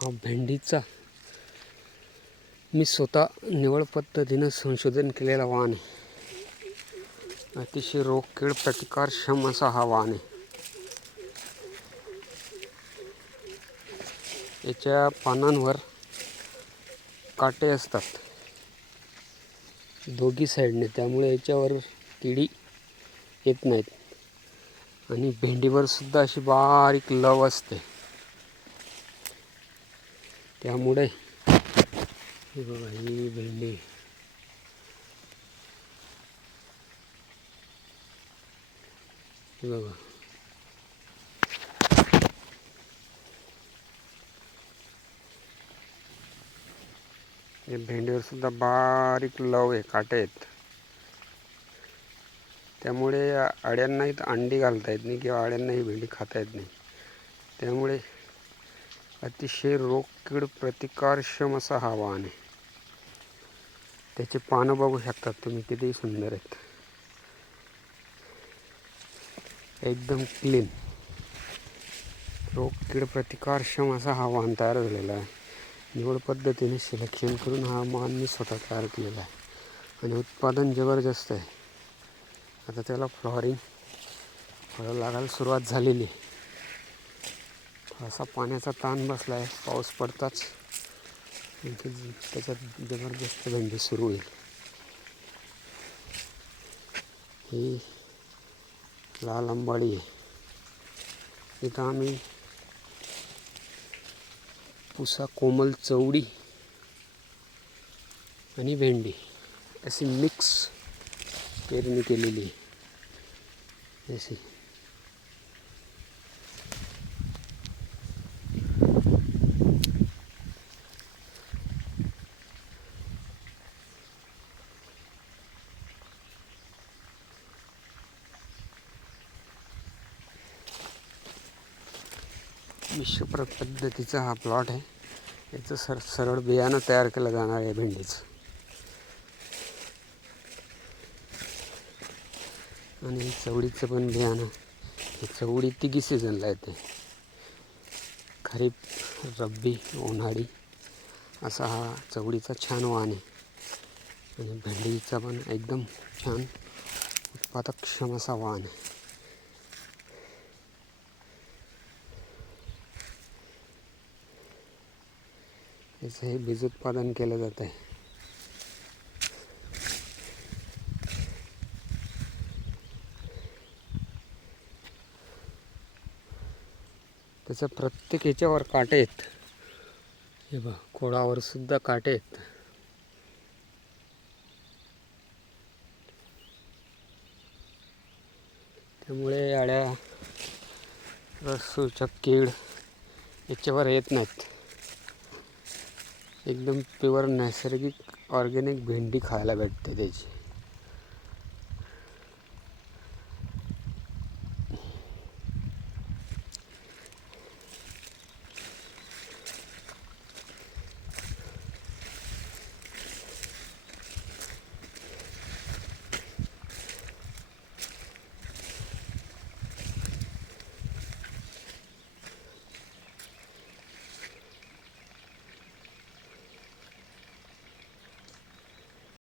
हा भेंडीचा मी स्वतः निवड पद्धतीनं संशोधन केलेला वाण आहे. अतिशय रोगकीड प्रतिकारक्षम असा हा वाण आहे. याच्या पानांवर काटे असतात दोघी साईडने, त्यामुळे याच्यावर किडी येत नाहीत. आणि भेंडीवर सुद्धा अशी बारीक लव असते, त्यामुळे ही बघा ही भेंडी बघा. या भेंडीवर सुद्धा बारीक लव आहे, काटे आहेत. त्यामुळे अळ्यांनाही अंडी घालता येत नाही किंवा अळ्यांनाही भेंडी खाता येत नाही. त्यामुळे अतिशय रोगकीड प्रतिकारक्षम असा हा वाण आहे. त्याचे पानं बघू शकतात तुम्ही, किती सुंदर आहेत, एकदम क्लीन. रोगकीड प्रतिकारक्षम असा हा वाण तयार झालेला आहे. निवड पद्धतीने सिलेक्शन करून हा वाण मी स्वतः तयार केलेला आहे आणि उत्पादन जबरदस्त आहे. आता त्याला फ्लॉवरिंग फळं लागायला सुरुवात झालेली आहे. असा पाण्याचा ताण बसला आहे, पाऊस पडताच त्याच्यात जबरदस्त भेंडी सुरू होईल. ही लाल अंबाडी आहे. इथं आम्ही पुसा कोमल चवडी आणि भेंडी अशी मिक्स पेरणी केलेली आहे. अशी मिश्र पद्धतीचा हा प्लॉट आहे. याचं सरळ बियाणं तयार केलं जाणार आहे भेंडीचं. आणि चवडीचं पण बियाणं, हे चवडी तिघी सीझनला येते, खरीप, रब्बी, उन्हाळी असा हा चवडीचा छान वाण आहे. आणि भेंडीचा पण एकदम छान उत्पादकक्षम असा वाण आहे. याचं हे बीज उत्पादन केलं जात आहे. त्याच्या प्रत्येक ह्याच्यावर काटे आहेत. हे बघ, खोडावर सुद्धा काटे आहेत. त्यामुळे अळ्या, रससूचक कीड याच्यावर येत नाहीत. एकदम प्युअर नैसर्गिक ऑर्गॅनिक भेंडी खायला भेटते त्याची.